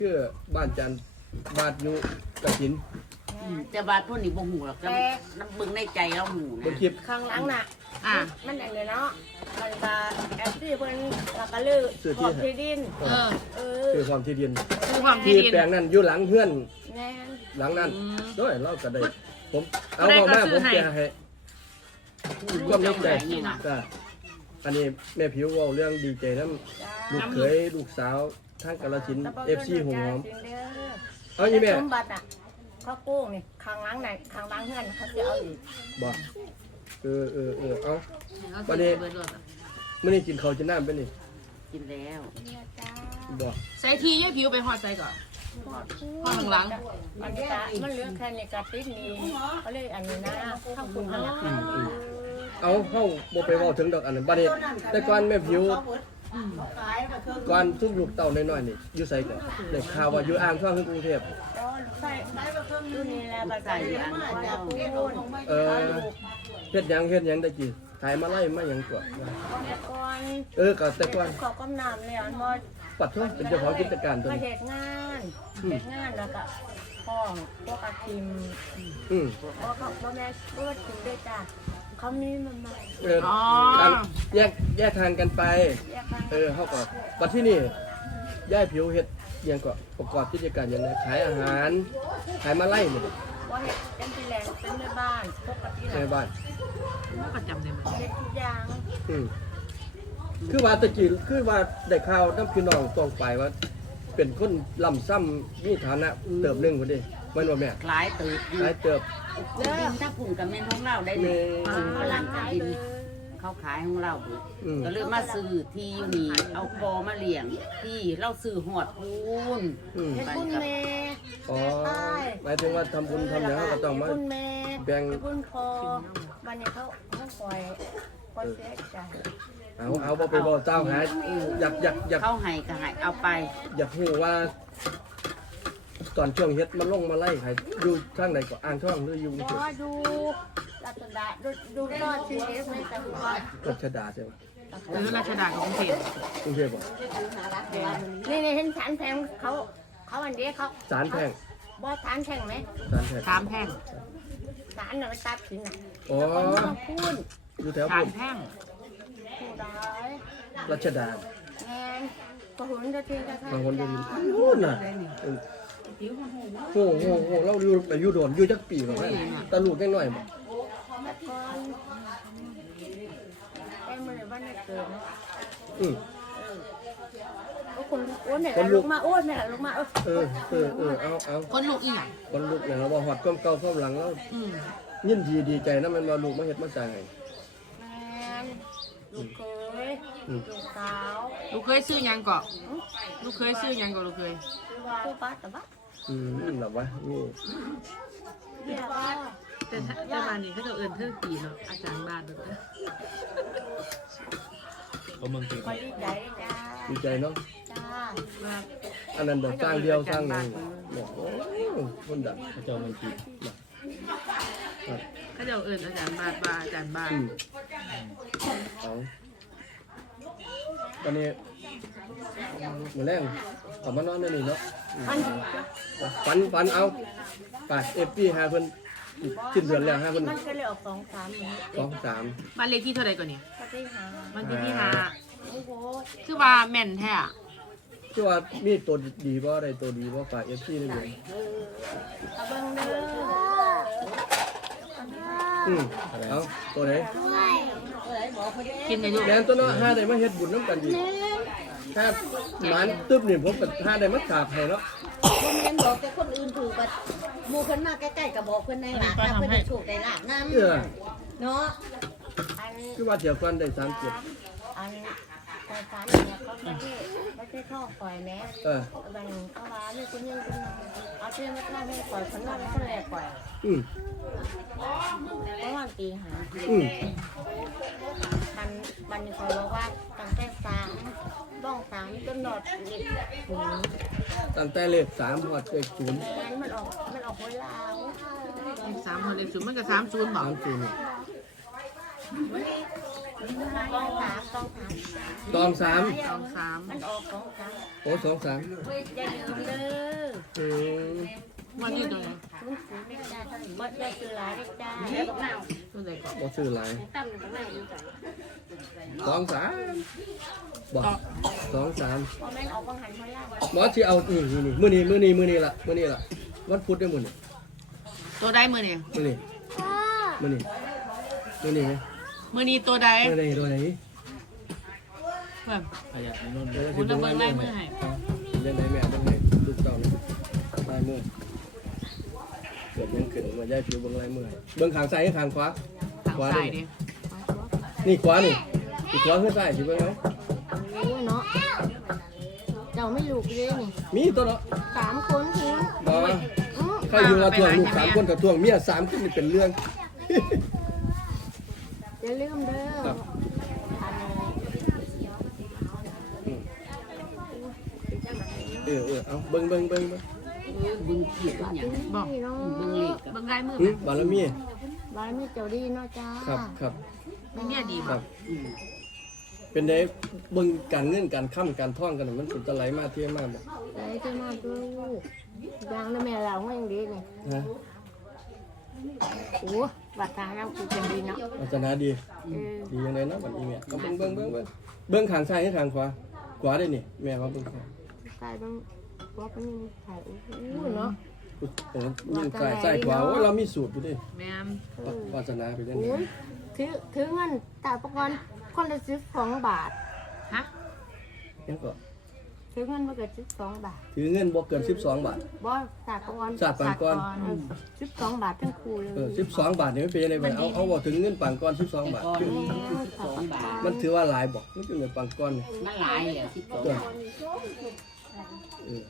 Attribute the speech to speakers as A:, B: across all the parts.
A: ชื่อบ้านจันบาดยุกระสิน
B: แต่บาดพวกนี้บ่หูหรอกแต่น้ำบึงในใจเราหู
A: บนคลิป
C: ข้างหลังน่ะมันอย่างเงี้ยเนาะมันก็แอปที่เพิ่นแล้วก็ลือขอบที่ดิน
A: คือความที่ดิน
B: คือความที่
A: ที่
B: ดิน
A: แปลงนั้นอยู่หลังเพื่อน
C: แน่น
A: หลังนั้นด้วยเราก็ได้ผมเอาเข้ามาผมแกให้ความในใจก็อันนี้แม่ผิวว่าเรื่องดีใจน้ำลูกเขยลูกสาวทั้งกาฬสินธุ์ FC หงหอมเอาอีแม่
C: สมบัติอ่ะเขากู้นี่ข้างหลังไหนข้างหลังเฮือนเขาจะเอาอีก
A: บอกเอาวันนี้มื้อนี้กินข้าวกินน้ำเป็นนี่
B: กินแล้ว
A: บอก
D: ใส่ทีย่าผิวไปหอดใส่ก่อนหอดหลัง
C: มันจะมันเหลือแค่นี้กับติดนี้เขาเลยอันนี้นะข้าวคุณนั่นแหละ
A: เอาเข้าบ่ไปเว้าถึงดอกอันนั้นบัดนี้แต่ก่อนแม่ผิวก่อนทุกลูกเต่าน้อยๆนี่อยู่ไสก่อนได้ข่าวว่าอยู่อ่างทองคือกรุงเทพ
C: ใส่ดูนี่แหละภาษาอยู่อันนี้พูด
A: เฮ็ดหยังได้กี่ขายมาไล่มาหยังกว่า
C: ก่อน
A: ก็แต่ก่อน
C: ขอกำนำเลยอันว่า
A: ปัดโทษเป็นเจ้าของกิจการตัว
C: ก็
A: นี้
C: เหตุงานแล้วก็ห้องพวกอาทิมเพราะเขาแม่ก็ทิมด้วยจ้ะเขามีมันมา
A: แยกทางกันไปเฮาก็บัดที่นี่ย้ายผิวเฮ็ดหยังก็ประกอบกิจการหยังไงขายอาหารขายมาไล่นี่
C: ว่าเฮ็ดเป็นที่แรงเป็นในบ้านปกติ
A: ในบ้าน
D: ๆก็จำได้ไหม
C: เฮ็ดทุกอย่าง
A: คือว่าตะกี้คือว่าได้ข่าวน้ำพี่น้องต้องไปว่า เป็นคนล่ำซ้ำมีฐานะเติบหนึงพุ่นเด้แม่นบ่แม่
B: หลายตึก
A: หลายเติบ
B: ดินถ้าปุ่นกับแม่นของเราได้เลยพลังกับดินเขาขายของเราก็เลยมาซื้อที่อยู่นี่เอาคอมาเลี้ยงที่เราซื้อหอดพูน
C: เฮ็ดบุญแม่
A: อ๋อหมายถึงว่าทำบุญทำอย่างก็ต้องมา
C: บุญแม่
A: แบ่ง
C: บุญพอวันนี้เขาปล่อยเสียใจ
A: เอาบ่ไปบ่เจ้าหาอยาก
B: เขาให้ก็ให้เอาไป
A: อยากรู้ว่าตอนช่วงเฮ็ดมันลงมาไล่ใครอยู่ทางไหนก็อ่างช่องหรืออยู่
C: รอดูรัชดาดูรอดชีวิตในจังหวัด
A: รัชดาใช่ไหม
D: ราชดากับกรุงเทพ
A: กรุงเทพบ่
C: นี่เห็นสารแพงเขาอันนี้เขา
A: สารแพง
C: บ่สารแพงไหม
A: สารแพง
D: สามแพร่ง
C: สารน่ะมันตัดสินน่ะ
A: อ๋อ
C: พูด
A: อยู่แถว
D: สา
A: พุ่
D: ม
A: น
D: แพร่ง
C: พูดได้
A: รัชดา
C: แงนกระหุนจะทิ้งจะทำ
A: บางคนก็ดีนู่นน่ะโอ้โหเราอยู่ไปอยู่โดนอยู่จักปีบ่แม่ตะลูกน้อยๆบ่
C: แต่ก่อนไอ้มือบ้านเกิดเนาะ โอ้คนอ้วนแม่ละลูกมาอ้วนแม่ละลูกมา
A: เอา
D: คนลูกอีหยัง
A: คนลูกอย่างเราบ่ฮอดความเก่าความหลังแล้วยินดีใจนะมันว่าลูกมาเฮ็ดมาสร้างให้
C: แม่ลูกเคยลูกสาว
D: ลูกเคยซื้อหยังก่อลูกเคยซื้อหยังก่อลูกเคย
C: คือบ้านแต่บ้าน
A: หรอวะนี่
C: เดี๋ยวว่า
D: แต่ถ้าบ้านนี้เขาจะเอิ้นเทิงปีเนาะอาจารย์บ้านเด้อ
C: พอดีใจจ้า
A: ดีใจเนาะ
C: จ้า
A: อันนั้นแบบสร้างเดียวสร้างหนึ่งบอกโอ้คนดัง
E: เจ้ามันกิน
D: เขาจะเอิ้นอาจารย์บ้านอาจารย์บ้าน
A: เอาตอนนี้มือแรงขอมานอนในนี่เนาะ ฝันเอาไปFPหาเพิ่นสิ้นเดือนแล้วหาเพิ่น
C: มันก็เลยออก2-3
A: 2-3
D: บ้านเลขที่เท่าไหร่ก่อนเนี่ย
C: ก็ได้หา
D: มันที่ห้า
C: โอ้โห
D: คือว่าแม่นแท้อะ
A: คือว่ามีตัวดีบ่ได้ตัวดีบ่ฝาก FC ได้เลย
C: ตะเบิงเด้อ
A: เอาตัวไหน
D: กินกันอยู่
A: แดนตัวเนาะหาได้มาเฮ็ดบุญนำกันอีกถ้าหมานตึ๊บนี่ผมก็หาได้มาขาบให้เนาะ
F: คนเรียนบอกแต่คนอื่นถูกบัดหมู่คนมาใกล้ๆกับบอกคนในหลากถ้าเพิ่นได้โชคได้ลาบนำเนาะ
C: อัน
A: คือว่าเดี๋ยวก่อนได้37
C: อันแต่สารเนี่ยเขาไม่ใช่ข้อปล่อยแม้บางเขาว่าไม่คุณยังคุณเอาเชื่อไม่กล้าไม่ปล่อยคนนั้นคนแรกปล่อยเพราะว่าตีหาบันคอยบอกว่าตั้งแต่บ้องจนหนอดเล็กหู
A: ตั้งแต่เลข3ฮอดเลข0
C: มันออกเวลา
D: 3คนเลข0มันก็30บ่
A: 30 ตองสาม
D: สองสาม
C: มันออกของสาม
A: โอ้2 3
C: อย่าลืมเด้อ
A: อืม
D: วันนี้ตัวไหน
C: ศูนย์ศูนย์ไม่ได้บ่ได้ซื้อหลายได้จ้า
D: ตัวไหนก่อน
A: บ่ซื้อหลาย
C: ตั้งอยู่ข้างในอยู่จ้ะ
A: 2 3บ่2 3
C: บ่แม่นออกบังหันเขาล่า
A: หมอสิเอานี่มื้อนี้ล่ะวันพุธได้มื้อนี้
D: ตัวใดมือนี่
A: มื้อนี้มื้อนี้ไหม
D: มือนี่ตัวใด
A: มื้อนี้ตัวไหน
D: เพิ่ม
A: เดี๋ยว
D: คุณจะเบิ่งลายมือให้
A: เล่นไหนแม่เบิ่งให้ลูกเจ้านี่ลายมือเกิดยังขึ้นมาย้ายผิวเบิ่งลายมือให้เบิ่งข้างซ้ายกับข้างขวา
D: ทางซ้ายดิ
A: นี่ขวานี่อีกขวาคือซ้ายสิเบิ่งไหม
C: โอ้เนาะเจ้าไม่ลูกเลยนี่
A: มีตัวเนาะ
C: 3 คนคุณ
A: บ่ใครอยู่ว่าทวงลูก3คนกับทวงเมีย3คนนี่เป็นเรื่อง
C: อย่าลืมเด้อ
A: ครับ เอาเบิ่ง
B: บึงขีดอย่าง
D: บอก
C: นี่เนาะ
B: บึงเหล็ก
D: เบิ่งลายมือ
A: หึ
D: ไหม
A: บารมี
C: บ้านมีเจ้าดีเนาะจ้า
A: ครับ
D: มีเนี่ยดี
A: ค
D: บ่
A: รับ เป็นได้เบิ่งการเงินการค้ำการท่องกันน่ะมันเป็นตะไหลมาเที่ยมากบ่
C: ได้จะมาดูยางแล้วแม่เราก็ยังดีนี่
A: ฮะ
C: โอ้บัตรทางเราคือเป็นดีเนาะ
A: อาจารย์ดี ดียังไงเนาะบัดนี้แม่เอาเบิ่งข้างซ้ายกับข้างขวาขวาได้นี่แม่ว่าเบิ่งขวาก
C: ลายเป็นว่าเป็นถ่ายโอ้โหเนาะ
A: โอ้ยิ่งซ้ายขวาโอ้เรามีสูตรอยู่ดิ
D: แม่น
A: วาสนาเป็นจังได๋
C: โอ้ยถือเงินตาประกรณ์คนละ12 บาท
D: ฮะ
A: ยังก็
C: ถือเงินมาเกิด12 บาท
A: ถือเงินบ่เกิน12 บาท
C: บ่ตาประกรณ์
A: ชาติปานก่อน
C: 12 บาททั้งคู่เลย
A: 12 บาทนี่มันเป็นยังไงบ่เอาบ่ถึงเงินปานก่อน12 บาท
B: ก้อน12 บาท
A: มันถือว่าหลายบ่มันเป็นเงินปานก่อนนี่
B: มันหลายเลย12 บาท
A: เออ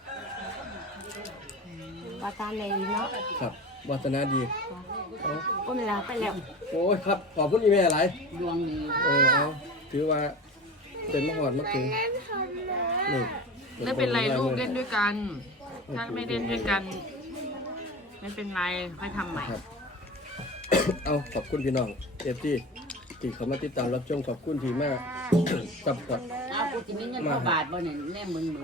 C: ว่าตาเลยเนาะ
A: ครับวาสนาดีเอา
C: ก็ไม่ลาไปแล้ว
A: โอ้ยครับขอบคุณอีแม่หลาย
B: ดวงดี
A: เอาถือว่าเป็นมหอดมาถึงนี่
D: ไม่เป็นไรลูกเล่นด้วยกัน ถ้าไม่เล่นด้วยกัน ไม่เป็นไรค่อยทำใหม่
A: ครับ เอาขอบคุณพี่น้องเอฟที่เขามาติดตามรับชมขอบคุณที่มาซัพพอร์ต
B: เอากูจะมีเงินเท่าบาทบ่เนี่ยแน่มึง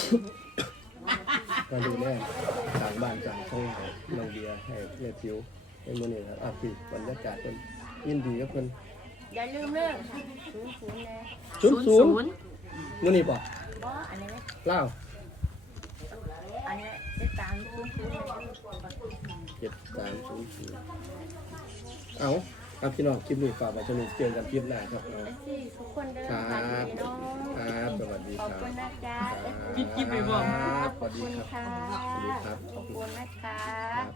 A: มาดูแลทางบ้านจากช่องให้น้องเบียร์ให้แม่ผิวให้มื้อนี้ครับพี่บรรยากาศเป็นยินดีกับเพิ่น
C: อย่าลืมเด้อ00นะ
A: 00มื้อนี้บ่
C: บ่อันนี้ไหม
A: ลาว
C: อันนี้ได้ตาม00
A: 7300เอาพี่น้องคลิปนี้ฝากไว้ชมเจอกันคลิปหน้าครับเอา
C: ทุกคนเด้อ
A: ครับ
C: ฝากดีเนาะ
A: ครับสวัสดี
C: ขอบ
A: ครับ
C: คุณนะจ๊ะ
D: กิ๊บๆไปบอก
A: ครับส
C: ขอ
A: วั
C: บ
A: สดี
C: คุณ
A: ครับ
C: ค่ะ
A: สวัสดีครับ
C: ขอบคุณนะคะ